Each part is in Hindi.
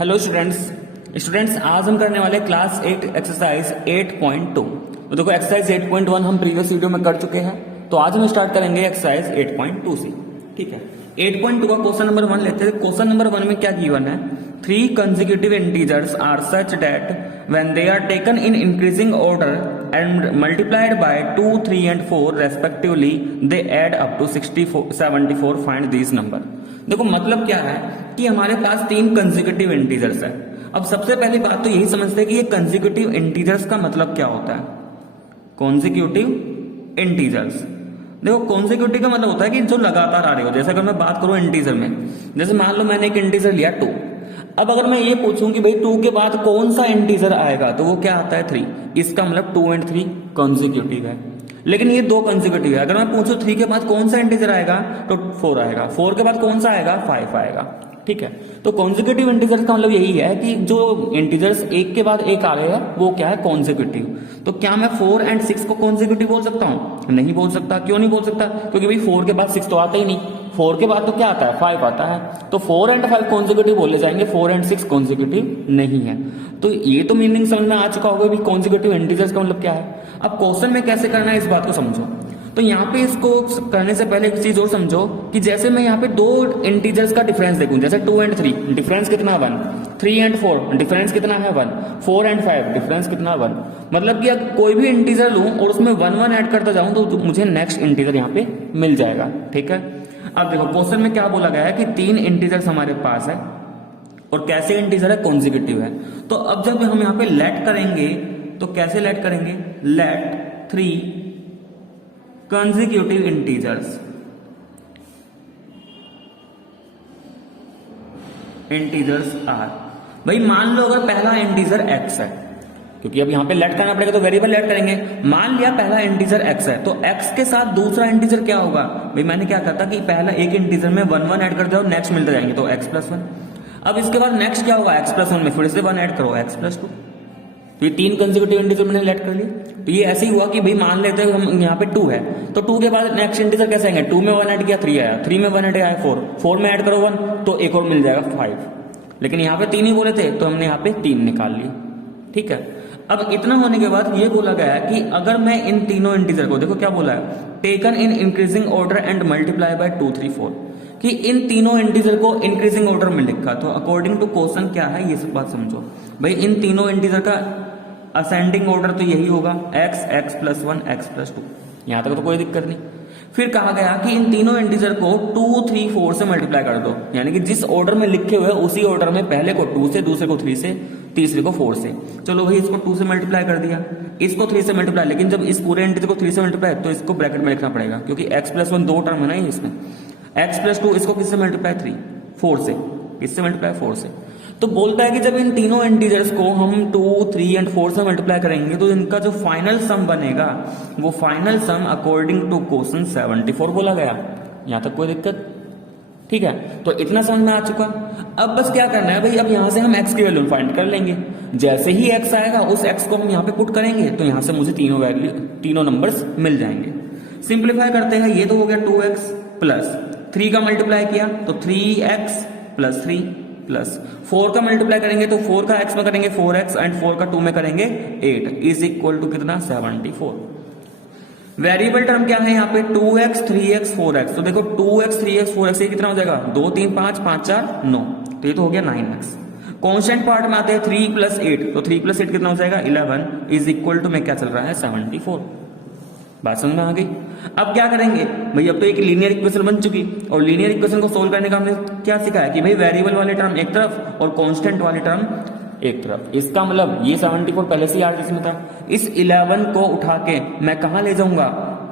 हेलो स्टूडेंट्स आज हम करने वाले क्लास 8 एक्सरसाइज 8.2। तो देखो एक्सरसाइज 8.1 हम प्रीवियस वीडियो में कर चुके हैं, तो आज हम स्टार्ट करेंगे एक्सरसाइज 8.2 से। ठीक है, 8.2 का क्वेश्चन नंबर 1 लेते हैं। क्वेश्चन नंबर 1 में क्या गिवन है, 3 consecutive integers are such that when they are taken in increasing order and multiplied by 2, 3 and 4 respectively they add up to 64, 74, find these number। देखो मतलब क्या है कि हमारे पास 3 कंसेक्यूटिव इंटीजर्स है। अब सबसे पहली बात तो यही समझते हैं कि ये कंसेक्यूटिव इंटीजर्स का मतलब क्या होता है। कॉन्सिक्यूटिव इंटीजर्स, देखो कॉन्सिक्यूटिव का मतलब होता है कि जो लगातार आ रहे हो। जैसे अगर मैं बात करूं इंटीजर में, जैसे मान लो मैंने एक इंटीजर लिया 2। अब अगर मैं ये पूछूं कि भाई 2 के बाद कौन सा इंटीजर आएगा, तो वो क्या आता है 3। इसका मतलब 2 and 3 कॉन्सिक्यूटिव है, लेकिन ये 2 कंसेक्यूटिव है। अगर मैं पूछूं 3 के बाद कौन सा इंटीजर आएगा, तो 4 आएगा। 4 के बाद कौन सा आएगा, 5 आएगा। ठीक है, तो कॉन्सिक्यूटिव इंटीजर्स का मतलब यही है कि जो इंटीजर्स एक के बाद एक आ रहे हैं वो क्या है, कॉन्सिक्यूटिव। तो क्या मैं 4 and 6 को कॉन्सिक्यूटिव बोल सकता हूं? नहीं बोल सकता। क्यों नहीं बोल सकता? क्योंकि भाई 4 के बाद 6 तो आता ही नहीं। 4 के बाद तो क्या आता है, 5 आता है। तो 4 and 5 कॉन्सिक्यूटिव बोले जाएंगे, 4 and 6 कॉन्सिक्यूटिव नहीं है। तो ये तो मीनिंग समझ में आ चुका होगा भी कॉन्सिक्यूटिव इंटीजर्स का मतलब क्या है। अब क्वेश्चन में कैसे करना है इस बात को समझो। तो यहाँ पे इसको करने से पहले एक चीज और समझो कि जैसे मैं यहाँ पे 2 इंटीजर्स का डिफरेंस देखूं, जैसे 2 and 3 डिफरेंस कितना 1, 3 and 4 डिफरेंस कितना है 1, 4 and 5 डिफरेंस कितना 1। मतलब कि अगर कोई भी इंटीजर लूं और उसमें 1 1 ऐड करता जाऊं तो मुझे नेक्स्ट इंटीजर यहाँ पे मिल जाएगा। ठीक है, अब देखो क्वेश्चन में क्या बोला गया है कि 3 इंटीजर्स हमारे पास है और कैसे इंटीजर है, कॉन्सिक्यूटिव है। तो अब जब हम यहाँ पे लेट करेंगे तो कैसे लेट करेंगे, लेट 3 consecutive integers are। भाई मान लो अगर पहला इंटीजर x है, क्योंकि अब यहां पे लेट करना पड़ेगा तो वेरिएबल लेट करेंगे। मान लिया पहला इंटीजर x है, तो x के साथ दूसरा इंटीजर क्या होगा। भाई मैंने क्या कहा था कि पहला एक इंटीजर में 1 1 ऐड कर दो, नेक्स्ट मिलते जाएंगे, तो x + 1। अब इसके बाद नेक्स्ट क्या होगा, x + 1 में फिर से 1 ऐड करो, x + 2। तो ये 3 कंसेक्यूटिव इंटीजर मैंने लेट कर लिया। तो ये ऐसे ही हुआ कि भाई मान लेते हैं हम यहाँ पे 2 है, तो 2 के बाद नेक्स्ट इंटीजर कैसे आएंगे, 2 में 1 ऐड किया 3 आया, 3 में 1 ऐड आया 4, 4 में ऐड करो 1 तो एक और मिल जाएगा 5। लेकिन यहाँ पे 3 ही बोले थे तो हमने यहाँ पे 3 निकाल लिए। ठीक है, अब इतना होने के बाद ये बोला गया है कि अगर मैं इन तीनों इंटीजर को, देखो क्या बोला है, taken in increasing order and multiply by 2 3 4, कि इन तीनों इंटीजर को इंक्रीजिंग ऑर्डर में लिखा। तो अकॉर्डिंग टू क्वेश्चन क्या है ये सब बात समझो। भाई इन तीनों इंटीजर का असेंडिंग ऑर्डर तो यही होगा, x x + 1 x + 2। यहां तक तो कोई दिक्कत नहीं। फिर कहा गया कि इन तीनों इंटीजर को 2 3 4 से मल्टीप्लाई कर दो, यानी कि जिस ऑर्डर में लिखे हुए उसी ऑर्डर में पहले को 2 से, दूसरे को 3 से, तीसरे को 4 से। चलो भाई इसको 2 से मल्टीप्लाई कर दिया, इसको 3 से मल्टीप्लाई, लेकिन जब इस पूरे इंटीजर को 3 से मल्टीप्लाई तो इसको ब्रैकेट में लिखना पड़ेगा, क्योंकि x + 1 2 टर्म है ना इसमें। x + 2 इसको किससे मल्टीप्लाई, 3 4 से, इससे मल्टीप्लाई 4 से। तो बोलता है कि जब इन तीनों इंटीजर्स को हम 2 3 and 4 से मल्टीप्लाई करेंगे तो इनका जो फाइनल सम बनेगा वो final sum according to question 74 बोला गया। यहां तक कोई दिक्कत? ठीक है, तो इतना समझ में आ चुका। अब बस क्या करना है भाई, अब यहां से हम x की वैल्यू फाइंड कर लेंगे। जैसे ही x आएगा उस x को हम यहां पे पुट करेंगे तो यहां से मुझे तीनों नंबर्स मिल जाएंगे। सिंप्लीफाई करते हैं, ये तो हो गया 2x प्लस 3 का मल्टीप्लाई किया तो 3x + 3 प्लस 4 का मल्टीप्लाई करेंगे तो 4 का x में करेंगे 4x एंड 4 का 2 में करेंगे 8 इज इक्वल टू कितना, 74। वेरिएबल टर्म क्या है यहाँ पे, 2x 3x 4x। तो देखो 2x 3x 4x ये कितना हो जाएगा, 2 3 5 5 4 9, तो ये तो हो गया 9x। कॉन्स्टेंट पार्ट में आते हैं 3 + 8, तो 3 + 8 कितना हो जाएगा 11 इज इक्वल टू में क्या चल रहा है 74। बात समझ में आ गई। अब क्या करेंगे भाई, अब तो एक लीनियर इक्वेशन बन चुकी और लीनियर इक्वेशन को सोल्व करने का हमने क्या सीखा है कि भाई वेरिएबल वाले टर्म एक तरफ और कांस्टेंट वाले टर्म एक तरफ। इसका मतलब ये 74 पहले से आरएचएस में था, इस 11 को उठा के मैं कहां ले जाऊंगा,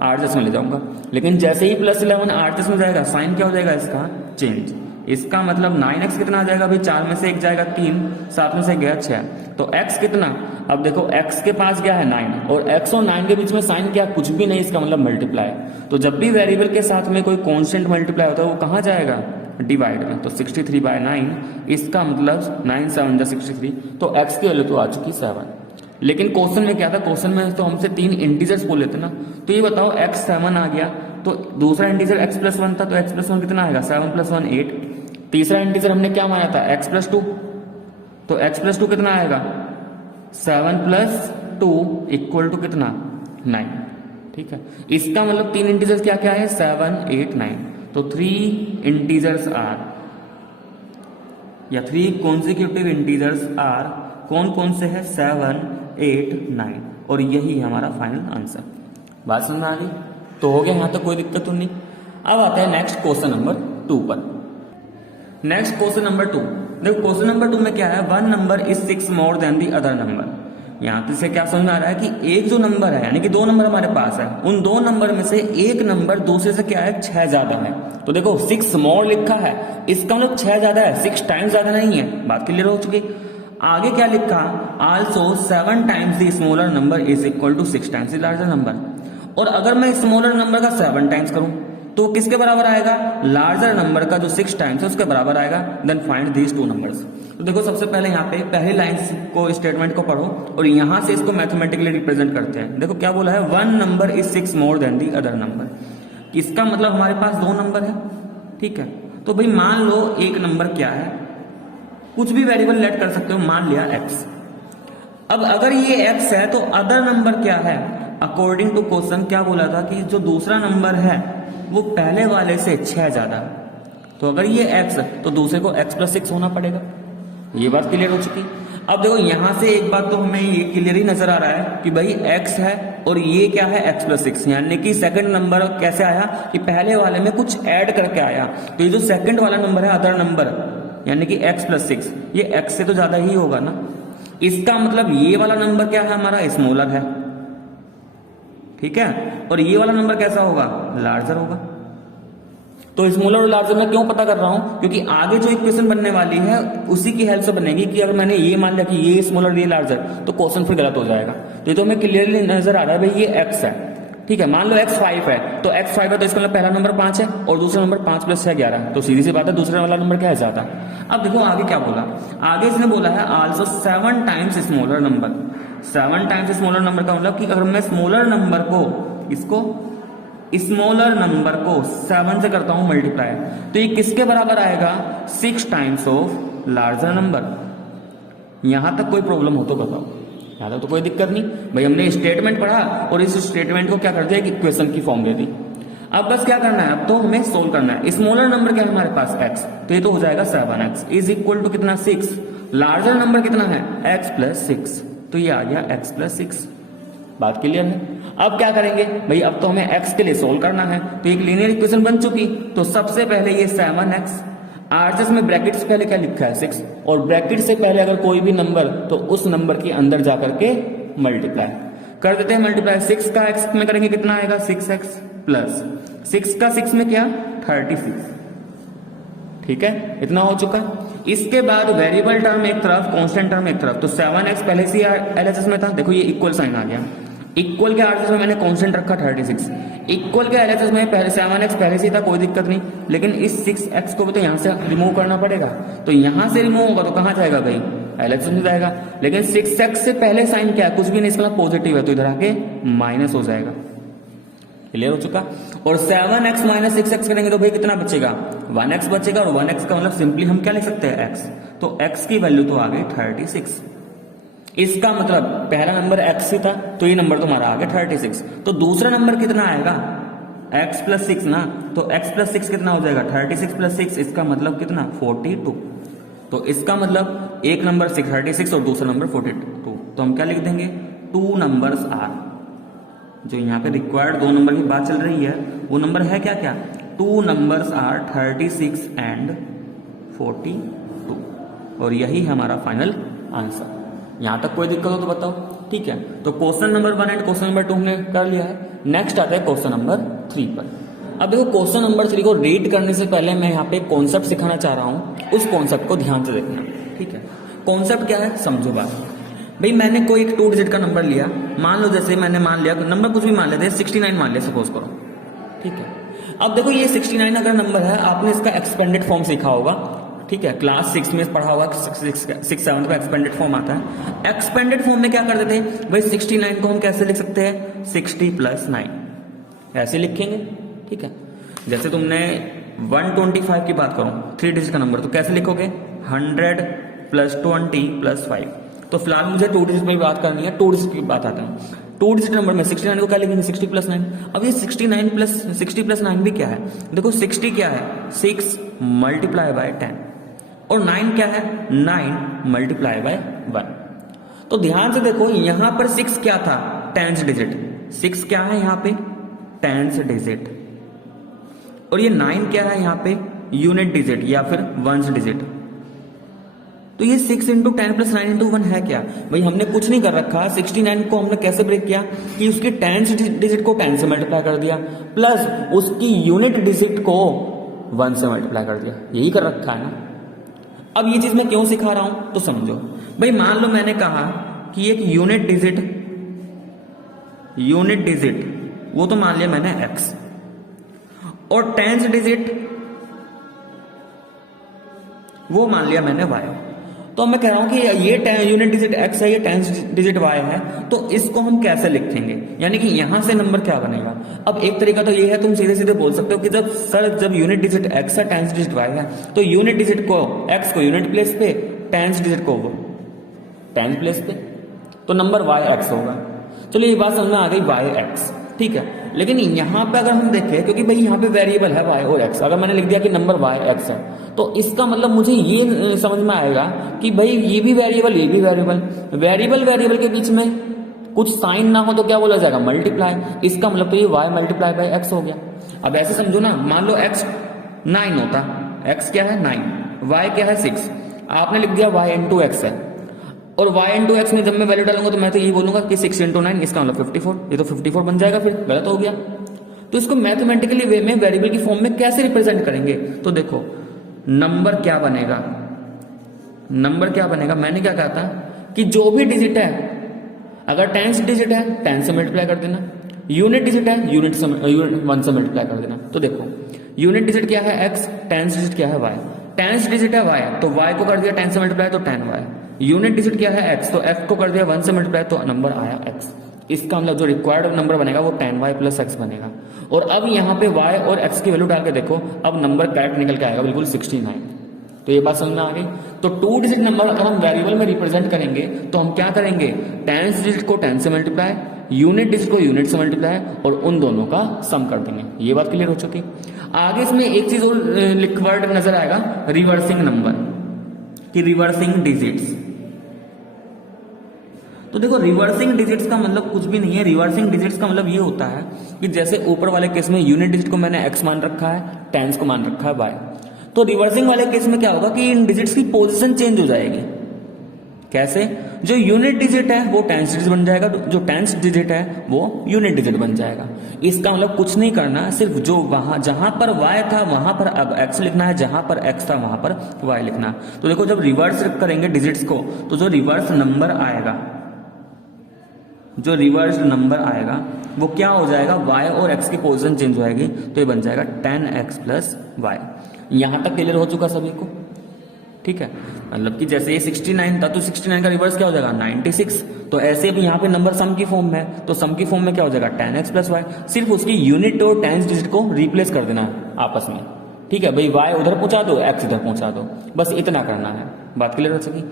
आरएचएस में ले जाऊंगा। लेकिन जैसे ही +11 आरएचएस में जाएगा साइन क्या हो जाएगा इसका, चेंज। इसका मतलब 9x कितना आ जाएगा भाई, 4 में से 1 जाएगा 3, 7 में से गया 6, तो x कितना। अब देखो x के पास क्या है 9 और x और 9 के बीच में साइन क्या, कुछ भी नहीं, इसका मतलब मल्टीप्लाई। तो जब भी वेरिएबल के साथ में कोई कांस्टेंट मल्टीप्लाई होता है वो कहां जाएगा, डिवाइड में। तो 63/9, इसका मतलब 9 7 63, तो x की वैल्यू तो आ चुकी 7। लेकिन क्वेश्चन में क्या था, क्वेश्चन में तो हमसे 3 इंटीजर्स बोले थे ना, तो ये बताओ x 7 आ गया तो दूसरा इंटीजर x + 1 था, तो x + 1 कितना आएगा, 7 + 1 8। तीसरा इंटीजर हमने क्या माना था, x + 2, तो x प्लस 2 कितना आएगा, 7 प्लस 2 इक्वल टू कितना, 9। ठीक है, इसका मतलब 3 इंटीजर्स क्या क्या है, 7 8 9। तो 3 इंटीजर्स आर या 3 कॉन्जिक्यूटिव इंटीजर्स आर कौन कौन से है, 7 8 9, और यही है हमारा फाइनल आंसर। बात समझ में आ गई? तो हो गया, यहां तक कोई दिक्कत तो नहीं। अब आता है नेक्स्ट क्वेश्चन नंबर 2 पर। नेक्स्ट क्वेश्चन नंबर 2, देखो क्वेश्चन नंबर 2 में क्या है, one number is 6 more than the other number. यहां से क्या समझ में आ रहा है कि एक जो नंबर है, यानी कि 2 नंबर हमारे पास है, उन 2 नंबर में से एक नंबर दूसरे से क्या है, 6 ज्यादा है। तो देखो 6 मोर लिखा है, इसका मतलब 6 ज्यादा है, 6 टाइम्स ज्यादा नहीं है। बात क्लियर हो चुकी। आगे क्या लिखा, also 7 times the smaller number is equal to 6 times the larger number. और अगर मैं स्मॉलर नंबर का 7 टाइम्स करूं तो किसके बराबर आएगा, लार्जर नंबर का जो 6 टाइम्स है उसके बराबर आएगा। Then find these 2 numbers. तो देखो सबसे पहले यहाँ पे पहली लाइन को, स्टेटमेंट को पढ़ो और यहां से इसको मैथमेटिकली रिप्रेजेंट करते हैं। देखो क्या बोला है, one number is 6 more than the other number. इसका मतलब हमारे पास 2 नंबर है। ठीक है, तो भाई मान लो एक नंबर क्या है, कुछ भी वेरिएबल लेट कर सकते हो, मान लिया x। अब अगर ये x है तो अदर नंबर क्या है, अकॉर्डिंग टू क्वेश्चन क्या बोला था कि जो दूसरा नंबर है वो पहले वाले से 6 ज्यादा। तो अगर ये x तो दूसरे को x प्लस 6 होना पड़ेगा। ये बात क्लियर हो चुकी। अब देखो यहां से एक बात तो हमें ये क्लियर ही नजर आ रहा है कि भाई x है और ये क्या है, x प्लस 6, यानी कि सेकंड नंबर कैसे आया कि पहले वाले में कुछ ऐड करके आया। तो ये जो सेकंड वाला नंबर है अदर नंबर, यानी कि x प्लस 6, ये x से तो ज्यादा ही होगा ना। इसका मतलब ये वाला नंबर क्या है, हमारा स्मॉलर है। ठीक है, और ये वाला नंबर कैसा होगा, लार्जर होगा। तो स्मॉलर और लार्जर मैं क्यों पता कर रहा हूं, क्योंकि आगे जो इक्वेशन बनने वाली है उसी की हेल्प से बनेगी कि अगर मैंने ये मान लिया कि ये स्मॉलर ये लार्जर, तो क्वेश्चन फिर गलत हो जाएगा। तो ये तो हमें क्लियरली नजर आ रहा है भाई ये x है। ठीक है, मान लो x 5 है, तो x 5 है तो इसका मतलब पहला नंबर 5 है और दूसरा नंबर 5 प्लस 6 11। तो सीधी सी बात है दूसरा वाला नंबर क्या है, ज्यादा। अब देखो आगे क्या बोला, आगे इसने बोला है also 7 times smaller number. 7 times smaller number का मतलब कि अगर मैं स्मॉलर नंबर को, इसको स्मॉलर नंबर को 7 से करता हूं मल्टीप्लाई, तो ये किसके बराबर आएगा, 6 टाइम्स ऑफ लार्जर नंबर। यहां तक कोई प्रॉब्लम हो तो बताओ, यहां तक तो कोई दिक्कत नहीं। भाई हमने स्टेटमेंट पढ़ा और इस स्टेटमेंट को क्या कर दिया, इक्वेशन की फॉर्म दे दी। अब बस क्या करना है, अब तो हमें सोल्व करना है। स्मॉलर नंबर क्या है हमारे पास, x, तो ये तो हो जाएगा 7x इज इक्वल टू कितना, 6। लार्जर नंबर कितना है, x प्लस 6, तो ये आ गया x प्लस 6। बात क्लियर है। अब क्या करेंगे भाई, अब तो हमें x के लिए सोल्व करना है। तो एक लीनियर इक्वेशन बन चुकी। तो सबसे पहले ये 7x, आरएचएस में ब्रैकेट से पहले क्या लिखा है, 6, और ब्रैकेट से पहले अगर कोई भी नंबर तो उस नंबर के अंदर जाकर के मल्टीप्लाई कर देते हैं। मल्टीप्लाई 6 का x में करेंगे कितना आएगा, 6x प्लस 6 का 6 में क्या, 36। ठीक है, इतना हो चुका। इसके बाद वेरिएबल टर्म एक तरफ, कांस्टेंट टर्म एक तरफ। तो 7x पहले से एलएचएस में था, देखो ये इक्वल साइन आ गया। इक्वल के आरएचएस में मैंने कांस्टेंट रखा 36, इक्वल के एलएचएस में पहले 7x पहले से ही था, कोई दिक्कत नहीं। लेकिन इस 6x को भी तो यहां से रिमूव करना पड़ेगा। तो यहां से रिमूव होगा तो कहां जाएगा भाई, एलएचएस में जाएगा। लेकिन 6x से पहले साइन क्या है, कुछ भी नहीं, इसका पॉजिटिव है, तो इधर आके माइनस हो जाएगा। क्लियर हो चुका। और 7x माइनस 6x करेंगे तो भाई कितना बचेगा, 1x बचेगा। और 1x का मतलब सिंपली हम क्या लिख सकते हैं, x। तो x की वैल्यू तो आ गई 36। इसका मतलब पहला नंबर x ही था, तो ये नंबर तुम्हारा आ गया 36। तो दूसरा नंबर कितना आएगा, x प्लस 6 ना। तो x प्लस 6 कितना हो जाएगा, 36 प्लस 6, इसका मतलब कितना, 42। तो इसका मतलब एक नंबर 36 और दूसरा नंबर 42। तो हम क्या लिख देंगे, 2 नंबर्स आर। जो यहाँ पे रिक्वायर्ड 2 नंबर की बात चल रही है वो नंबर है क्या क्या, 2 नंबर्स आर 36 एंड 42। और यही हमारा फाइनल आंसर। यहां तक कोई दिक्कत हो तो बताओ। ठीक है, तो question number 1 and question number 2 हमने कर लिया है। नेक्स्ट आता है क्वेश्चन नंबर 3 पर। अब देखो क्वेश्चन नंबर 3 को रीड करने से पहले मैं यहाँ पे कॉन्सेप्ट सिखाना चाह रहा हूँ, उस कॉन्सेप्ट को ध्यान से देखना। ठीक है, कॉन्सेप्ट क्या है समझो बात। भाई मैंने कोई एक 2 डिजिट का नंबर लिया, मान लो जैसे मैंने मान लिया नंबर कुछ भी मान लेते हैं, 69 मान लिया सपोज करो। ठीक है, अब देखो ये 69 अगर नंबर है, आपने इसका एक्सपेंडेड फॉर्म सीखा होगा। ठीक है, क्लास 6 में पढ़ा होगा, 6-7 का एक्सपेंडेड फॉर्म आता है। एक्सपेंडेड फॉर्म में क्या कर देते हैं भाई, 69 को हम कैसे लिख सकते हैं, 60 प्लस 9 ऐसे लिखेंगे। ठीक है, जैसे तुमने 125 की बात करो, 3 डिजिट का नंबर, तो कैसे लिखोगे, 100 प्लस 20 प्लस 5। तो फिलहाल मुझे 2 डिजिट में बात करनी है, 2 डिजिट की बात आते हैं। 2 डिजिट नंबर में 69 को क्या लिखेंगे, 60 प्लस 9। अब ये 69 प्लस 60 प्लस 9 भी क्या है, देखो 60 क्या है, 6 मल्टीप्लाई बाय 10, और 9 क्या है, 9 मल्टीप्लाई बाय 1। तो ध्यान से देखो यहां पर 6 क्या था, 10th डिजिट। 6 क्या है यहाँ पे, 10th डिजिट, और ये 9 क्या है यहाँ पे, यूनिट डिजिट या फिर 1st डिजिट। तो ये 6 इंटू 10 प्लस 9 इंटू 1 है क्या, भाई हमने कुछ नहीं कर रखा। 69 को हमने कैसे ब्रेक किया कि उसकी 10th डिजिट को 10 से मल्टीप्लाई कर दिया, प्लस उसकी यूनिट डिजिट को 1 से मल्टीप्लाई कर दिया, यही कर रखा है ना। अब ये चीज मैं क्यों सिखा रहा हूं तो समझो। भाई मान लो मैंने कहा कि एक यूनिट डिजिट वो तो मान लिया मैंने x, और 10th डिजिट वो मान लिया मैंने y। तो मैं कह रहा हूं कि ये यूनिट डिजिट x है, ये 10th डिजिट y है, तो इसको हम कैसे लिखेंगे, यानी कि यहां से नंबर क्या बनेगा। अब एक तरीका तो ये है, तुम सीधे सीधे बोल सकते हो कि जब यूनिट डिजिट x है, 10th डिजिट y है, तो यूनिट डिजिट को x को यूनिट प्लेस पे, 10th डिजिट को वो 10 प्लेस पे, तो नंबर y x होगा। चलिए ये बात समझ में आ गई, y x, ठीक है। लेकिन यहां पे अगर हम देखें, क्योंकि भाई यहां पे वेरिएबल है y और x, अगर मैंने लिख दिया कि नंबर y x है, तो इसका मतलब मुझे ये समझ में आएगा कि भाई ये भी वेरिएबल, ये भी वेरिएबल, वेरिएबल के बीच में कुछ साइन ना हो तो क्या बोला जाएगा, मल्टीप्लाई। इसका मतलब तो ये y मल्टीप्लाई बाय x हो गया। अब ऐसे समझो ना, मान लो x 9 होता, x क्या है 9, y क्या है 6, आपने लिख दिया y इंटू एक्स है, और y इंटू एक्स में जब मैं वैल्यू डालूंगा तो मैं तो यही बोलूंगा कि 6 इंटू 9, इसका मतलब 54, ये तो 54 बन जाएगा, फिर गलत हो गया। तो इसको मैथमेटिकली वे में वेरिएबल की फॉर्म में कैसे रिप्रेजेंट करेंगे, तो देखो नंबर क्या बनेगा, मैंने क्या कहा था कि जो भी डिजिट है, अगर 10th डिजिट है 10 से मल्टीप्लाई कर देना, यूनिट डिजिट है यूनिट 1 से मल्टीप्लाई कर देना। तो देखो यूनिट डिजिट क्या है x, 10th डिजिट क्या है y, 10th डिजिट है y, तो y को कर दिया 10 से मल्टीप्लाई तो 10y, यूनिट डिजिट क्या है x, तो f को कर दिया 1 से मल्टीप्लाई तो नंबर आया x। इसका मतलब जो रिक्वायर्ड नंबर बनेगा वो 10y प्लस x बनेगा। और अब यहाँ पे y और x की वैल्यू डाल के देखो, अब नंबर करेक्ट निकल के आएगा बिल्कुल 69। तो ये बात समझ में आ गई। तो 2 डिजिट नंबर अगर हम वेरिएबल में रिप्रेजेंट करेंगे तो हम क्या करेंगे, 10th डिजिट को 10 से मल्टीप्लाई, यूनिट डिजिट को यूनिट से मल्टीप्लाई, और उन दोनों का सम कर देंगे। ये बात क्लियर हो चुकी। आगे इसमें एक चीज और लिखवर्ड नजर आएगा, रिवर्सिंग नंबर कि रिवर्सिंग डिजिट्स। तो देखो रिवर्सिंग डिजिट्स का मतलब कुछ भी नहीं है। रिवर्सिंग डिजिट्स का मतलब ये होता है कि जैसे ऊपर वाले केस में यूनिट डिजिट को मैंने x मान रखा है, 10 को मान रखा है y, तो रिवर्सिंग वाले केस में क्या होगा कि इन डिजिट्स की पोजीशन चेंज हो जाएगी। कैसे, जो यूनिट डिजिट है वो 10th डिजिट बन जाएगा, जो 10th डिजिट है वो यूनिट डिजिट बन जाएगा। इसका मतलब कुछ नहीं करना, सिर्फ जो वहां जहां पर y था वहां पर अब x लिखना है, जहां पर x था वहां पर y लिखना। तो देखो जब रिवर्स करेंगे डिजिट्स को, तो जो रिवर्स नंबर आएगा वो क्या हो जाएगा, y और x की पोजीशन चेंज हो जाएगी, तो ये बन जाएगा 10x प्लस y। यहां तक क्लियर हो चुका सभी को, ठीक है। मतलब कि जैसे ये 69 था तो 69 का रिवर्स क्या हो जाएगा 96। तो ऐसे भी यहाँ पे नंबर सम की फॉर्म में है, तो सम की फॉर्म में क्या हो जाएगा 10x प्लस y। सिर्फ उसकी यूनिट और 10th डिजिट को रिप्लेस कर देना है आपस में, ठीक है भाई। y उधर पहुंचा दो, x इधर पहुंचा दो, बस इतना करना है। बात क्लियर हो सकी।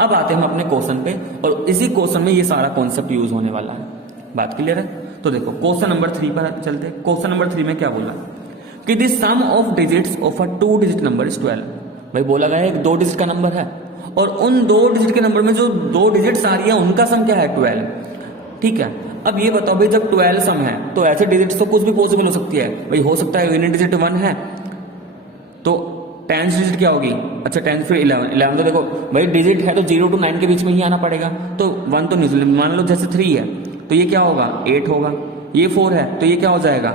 अब आते हैं हम अपने क्वेश्चन पे, और इसी क्वेश्चन में ये सारा कॉन्सेप्ट यूज होने वाला है। बात क्लियर है। तो देखो क्वेश्चन नंबर 3 पर चलते। क्वेश्चन नंबर 3 में क्या बोला कि the sum of digits of a 2 digit number is 12। भाई बोला गया है 2 डिजिट का नंबर है, और उन 2 डिजिट के नंबर में जो 2 डिजिट्स आ रही है उनका सम क्या है 12, ठीक है। अब ये बताओ भाई जब 12 सम है तो ऐसे डिजिट्स तो कुछ भी पॉसिबल हो सकती है। भाई हो सकता है यूनिट डिजिट 1 है तो 10th डिजिट क्या होगी, अच्छा 10th फिर 11 तो देखो भाई डिजिट है तो 0 to 9 के बीच में ही आना पड़ेगा, तो 1 तो नहीं। मान लो जैसे 3 है तो ये क्या होगा 8 होगा, ये 4 है तो ये क्या हो जाएगा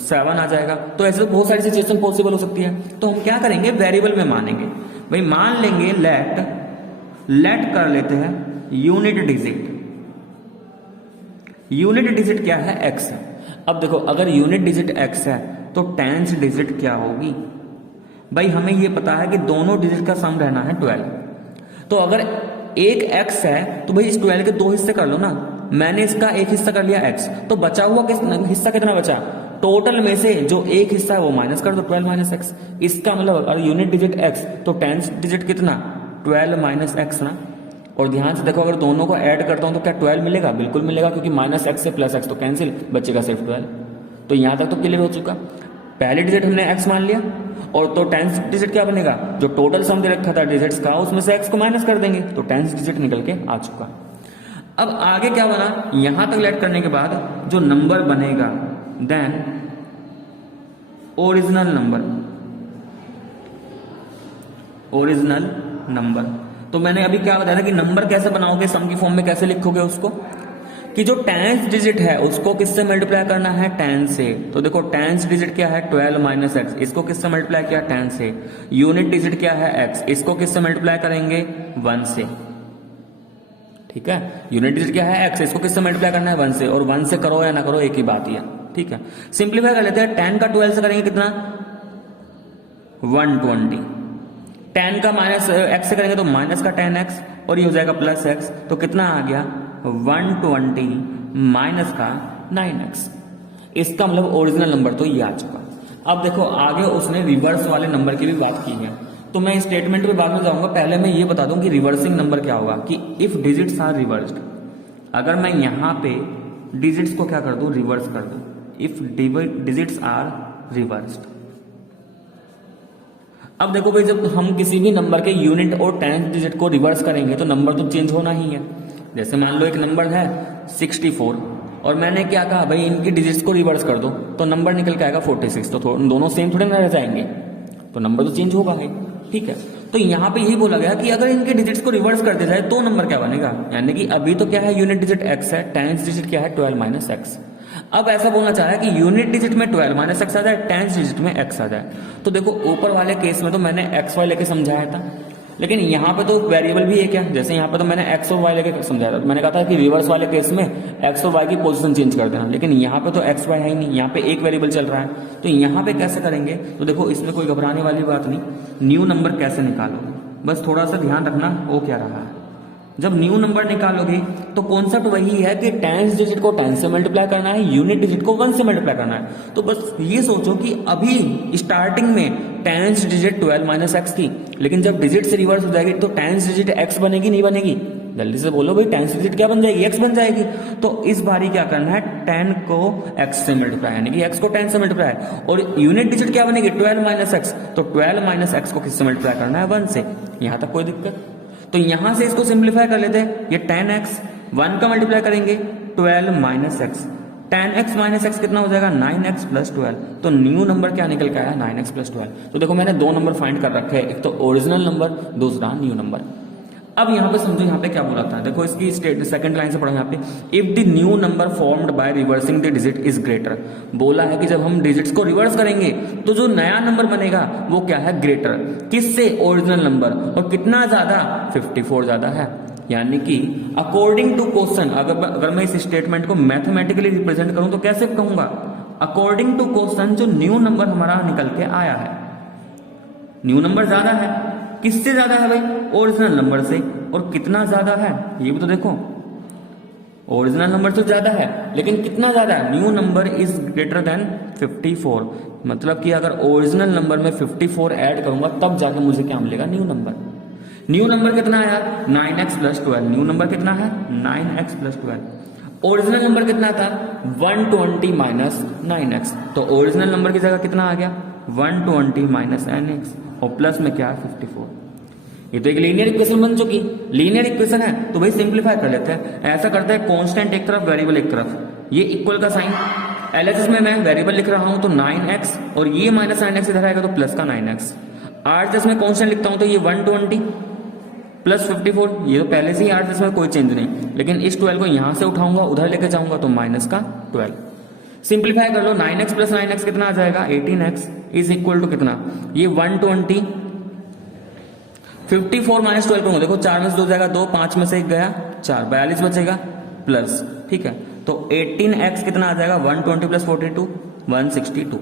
7 आ जाएगा। तो ऐसे तो बहुत सारी सिचुएशन पॉसिबल हो सकती है। तो हम क्या करेंगे, वेरिएबल में मानेंगे। भाई मान लेंगे लेट कर लेते हैं यूनिट डिजिट क्या है x है। अब देखो अगर यूनिट डिजिट x है तो 10th डिजिट क्या होगी। भाई हमें ये पता है कि दोनों डिजिट का सम रहना है 12। तो अगर एक x है तो भाई इस 12 के 2 हिस्से कर लो ना। मैंने इसका एक हिस्सा कर लिया x, तो बचा हुआ हिस्सा कितना बचा टोटल में से जो एक हिस्सा है वो माइनस कर दो, 12 माइनस एक्स। इसका मतलब अगर यूनिट डिजिट एक्स तो टेंस डिजिट कितना, 12 माइनस एक्स ना। और ध्यान से देखो, अगर दोनों को ऐड करता हूं तो क्या 12 मिलेगा, बिल्कुल मिलेगा, क्योंकि माइनस एक्स से प्लस एक्स तो कैंसिल, बचेगा सिर्फ 12। तो यहां तक तो क्लियर हो चुका। पहले डिजिट हमने एक्स मान लिया, और तो टेंस डिजिट क्या बनेगा, जो टोटल सम दे रखा था डिजिट्स का उसमें से एक्स को माइनस कर देंगे, तो टेंस डिजिट निकल के आ चुका। अब आगे क्या बना, यहां तक लेट करने के बाद जो नंबर बनेगा देन ओरिजिनल नंबर। तो मैंने अभी क्या बताया था कि नंबर कैसे बनाओगे, सम की फॉर्म में कैसे लिखोगे उसको, कि जो टेंस डिजिट है उसको किससे मल्टीप्लाई करना है, 10 से। तो देखो टेंस डिजिट क्या है, 12 माइनस एक्स, इसको किससे मल्टीप्लाई किया, 10 से। यूनिट डिजिट क्या है, एक्स, इसको किससे मल्टीप्लाई करेंगे, 1 से। ठीक है, यूनिट डिजिट क्या है, एक्स, इसको किससे मल्टीप्लाई करना है, 1 से। और 1 से करो या ना करो एक ही बात ही है। ठीक है, सिंप्लीफाई कर लेते हैं। 10 का 12 से करेंगे कितना, 120। 10 का माइनस एक्स से करेंगे तो माइनस का 10x, और ये हो जाएगा प्लस एक्स, तो कितना आ गया, 120 माइनस का 9x। इसका मतलब ओरिजिनल नंबर तो ये आ चुका। अब देखो आगे उसने रिवर्स वाले नंबर की भी बात की है, तो मैं स्टेटमेंट पे बाद में जाऊंगा, पहले मैं ये बता दूं कि रिवर्सिंग नंबर क्या होगा, कि इफ डिजिट्स आर रिवर्स्ड, अगर मैं यहां पे डिजिट्स को क्या कर दूं, रिवर्स कर दूं, इफ डिजिट्स आर रिवर्स्ड। अब देखो भाई, जब हम किसी भी नंबर के यूनिट और टेंथ डिजिट को रिवर्स करेंगे तो नंबर तो चेंज होना ही है। जैसे मान लो एक नंबर है 64, और मैंने क्या कहा भाई इनकी डिजिट्स को रिवर्स कर दो, तो नंबर निकल के आएगा 46। तो दोनों सेम थोड़े ना रह जाएंगे, तो नंबर तो चेंज होगा है। ठीक है, तो यहाँ पे यही बोला गया कि अगर इनके डिजिट्स को रिवर्स कर दिया जाए तो नंबर क्या बनेगा, यानी कि अभी तो क्या है, यूनिट डिजिट एक्स है, टेंथ डिजिट क्या है, 12 माइनस एक्स। अब ऐसा बोलना चाह रहा है कि यूनिट डिजिट में 12 माइनस एक्स आ जाए, टेंथ डिजिट में एक्स आ जाए। तो देखो ऊपर वाले केस में तो मैंने एक्स वाई लेके समझाया था, लेकिन यहाँ पे तो वेरिएबल भी है क्या, जैसे यहाँ पे तो मैंने एक्स और वाई लेके समझाया था। मैंने कहा था कि रिवर्स वाले केस में एक्स और वाई की पोजीशन चेंज कर देना, लेकिन यहाँ पे तो एक्स वाई है ही नहीं, यहाँ पे एक वेरिएबल चल रहा है। तो यहाँ पे कैसे करेंगे, तो देखो इसमें कोई घबराने वाली बात नहीं। न्यू नंबर कैसे निकालोगे, बस थोड़ा सा ध्यान रखना वो क्या रहा है। जब न्यू नंबर निकालोगे तो कॉन्सेप्ट वही है कि टेंथ डिजिट को 10 से मल्टीप्लाई करना है, यूनिट डिजिट को 1 से मल्टीप्लाई करना है। तो बस ये सोचो कि अभी स्टार्टिंग में टेंथ डिजिट 12 माइनस एक्स थी, लेकिन जब डिजिट से रिवर्स हो जाएगी तो टेंथ डिजिट एक्स बनेगी, नहीं बनेगी, जल्दी से बोलो भाई, टेंथ डिजिट क्या बन जाएगी, एक्स बन जाएगी। तो इस बारी क्या करना है, 10 को एक्स से मल्टीप्लाई, यानी कि एक्स को 10 से मल्टीप्लाई, और यूनिट डिजिट क्या बनेगी, 12 माइनस एक्स। तो 12 माइनस एक्स को किससे मल्टीप्लाई करना है, 1 से। यहां तक कोई दिक्कत, तो यहां से इसको सिंप्लीफाई कर लेते हैं। ये 10x 1 का मल्टीप्लाई करेंगे 12 minus x, 10x minus x कितना हो जाएगा, 9x प्लस 12। तो न्यू नंबर क्या निकल के आया, 9x प्लस 12। तो देखो मैंने दो नंबर फाइंड कर रखे हैं, एक तो ओरिजिनल नंबर, दूसरा न्यू नंबर। अब यहाँ पे समझो यहाँ पे क्या बोला था, देखो इसकी सेकंड लाइन से पढ़ो यहाँ पे, if the new number formed by reversing the digit is greater. बोला है कि जब हम डिजिट्स को रिवर्स करेंगे तो जो नया नंबर बनेगा वो क्या है, ग्रेटर, किससे, ओरिजिनल नंबर। और कितना ज्यादा, 54 ज्यादा है। यानी कि अकॉर्डिंग टू क्वेश्चन, अगर मैं इस स्टेटमेंट को मैथमेटिकली रिप्रेजेंट करूं तो कैसे कहूंगा, अकॉर्डिंग टू क्वेश्चन जो न्यू नंबर हमारा निकल के आया है, न्यू नंबर ज्यादा है, किससे ज्यादा है भाई, ओरिजिनल नंबर से। और कितना ज्यादा है ये भी तो देखो, ओरिजिनल नंबर से ज्यादा है, लेकिन कितना ज्यादा है, new number is greater than 54। मतलब कि अगर ओरिजिनल नंबर में 54 ऐड करूंगा तब जाके मुझे क्या मिलेगा, न्यू नंबर। न्यू नंबर कितना है यार, 9x प्लस 12। न्यू नंबर कितना है, 9x प्लस 12। ओरिजिनल नंबर कितना था, 120 माइनस 9x। तो ओरिजिनल नंबर की जगह कितना आ गया, 120 माइनस 9x, और प्लस में क्या है, 54। ये तो एक लीनियर इक्वेशन बन चुकी, लीनियर इक्वेशन है। तो भाई सिंप्लीफाई कर लेते हैं, ऐसा करते हैं, कांस्टेंट एक तरफ, वेरिएबल एक तरफ, ये इक्वल का साइन, एलएचएस में मैं वेरिएबल लिख रहा हूं तो 9x, और ये माइनस 9x इधर आएगा तो प्लस का 9x। आरएचएस में कांस्टेंट लिखता हूं तो ये 120 प्लस 54, ये तो पहले से ही आरएचएस में कोई चेंज नहीं, लेकिन इस 12 को यहां से उठाऊंगा उधर लेके जाऊंगा तो माइनस का 12। सिंप्लीफाई कर लो, 9x प्लस 9x कितना आ जाएगा, 18x इज इक्वल टू कितना, ये 120, 54 माइनस 12 करूंगा, देखो 4 में से 2 जाएगा 2, 5 में से 1 गया 4, 42 बचेगा प्लस। ठीक है, तो 18x कितना आ जाएगा, 120 प्लस 42 162।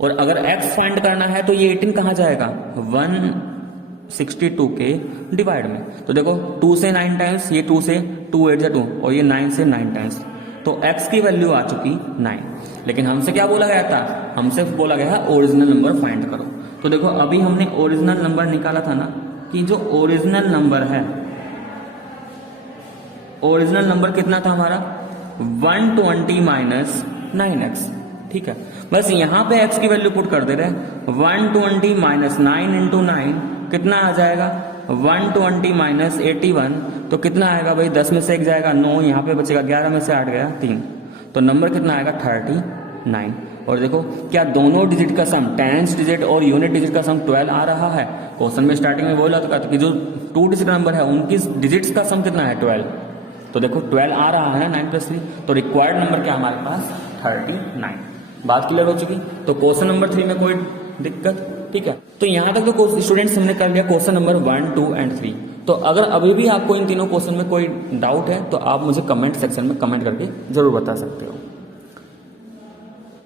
और अगर x फाइंड करना है तो ये 18 कहां जाएगा, 162 के डिवाइड में। तो देखो 2 से 9 टाइम्स, ये 2 से 2 8 2, और ये 9 से 9 टाइम्स, तो x की वैल्यू आ चुकी 9। लेकिन हमसे क्या बोला गया था, हमसे बोला गया है ओरिजिनल नंबर फाइंड करो। तो देखो अभी हमने ओरिजिनल नंबर निकाला था ना, कि जो ओरिजिनल नंबर है, ओरिजिनल नंबर कितना था हमारा 120 माइनस 9x, ठीक है। बस यहाँ पे x की वैल्यू पुट कर दे रहे हैं। 120 माइनस 9 इंटू 9 कितना आ जाएगा 120 माइनस 81, तो कितना आएगा भाई, 10 में से 1 जाएगा 9, यहाँ पे बचेगा 11 में से 8 गया 3, तो नंबर कितना आएगा 39। और देखो क्या दोनों डिजिट का सम, टेंस डिजिट और यूनिट डिजिट का सम 12 आ रहा है। क्वेश्चन में स्टार्टिंग में बोला था कि जो 2 डिजिट नंबर है उनकी डिजिट्स का सम कितना है 12, तो देखो 12 आ रहा है ना 9 + 3, तो रिक्वायर्ड नंबर क्या हमारे पास 39। बात क्लियर हो चुकी। तो क्वेश्चन नंबर 3 में कोई दिक्कत, ठीक है। तो यहां तक तो स्टूडेंट्स हमने कर लिया क्वेश्चन नंबर 1, 2 एंड 3। तो अगर अभी भी आपको इन तीनों क्वेश्चन में कोई डाउट है तो आप मुझे कमेंट सेक्शन में कमेंट करके जरूर बता सकते हो।